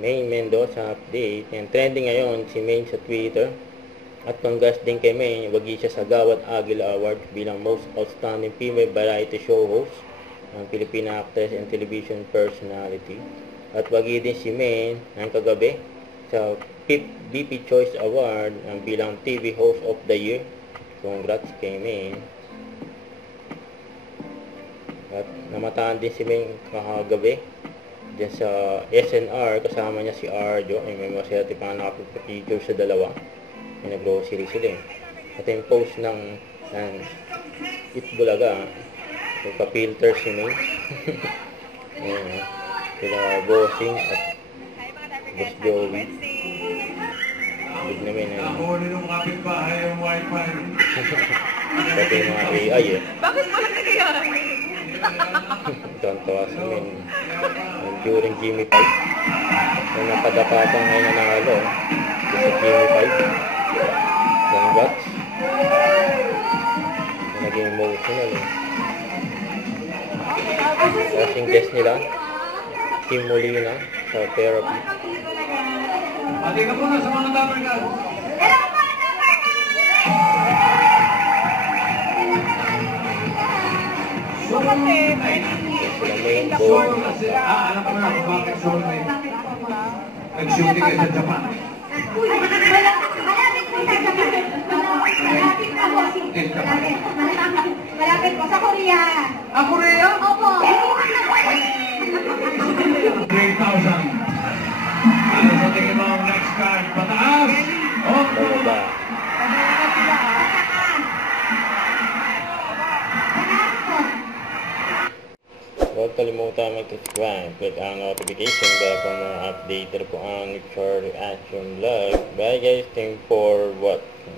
Maine Mendoza update. Yan, trending ngayon si Maine sa Twitter. At panggas din kay Maine, wagi siya sa Gawad Aguila Award bilang Most Outstanding Female Variety Show Host ng Filipina Actress and Television Personality. At wagi din si Maine ng kagabi sa BP Choice Award bilang TV Host of the Year. Congrats kay Maine. At namataan din si Maine kakagabi dyan sa SNR, kasama niya si Arjo. Ay, may maserte pa nakapag-picture sa dalawa. May nag-grocery sila eh. At yung post ng Itbulaga, nagpa-filter si Maine. Ayan, sila Bossing at Boss Joey. Good naman na yun. Ako nung kapitbahay yung wifi. Pati yung mga AI eh. Bakit mo lang kaya? Tontawa sa amin. During Jimmy 5. Kung nakadapa pa ngayon nanalo. Sa Jimmy 5. Congrats. Naging emotional eh. Kasing guest nila. Kim Molina sa therapy. Pati ka po na sa mga number ka. Sila Maine, Bo. Alam ko na kung bakit soulmate. Nag-shooting kayo sa Japan. Malapit po sa Korea. Ah, Korea? Opo. 3,000. Ano sa tingin mo ang next card? Pataas? O? Baba. Huwag kalimutan mag-subscribe, click ang notification bell para ma-update po ang for reaction live. Bye guys, thank you for watching.